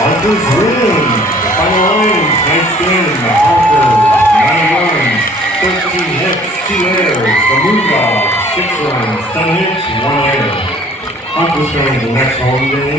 Hunters win. The final line, tonight's game, the Honkers, 9 runs, 13 hits, 2 errors. The Moondogs, 6 runs, 10 hits, 1 error. Hunters going to the next home game.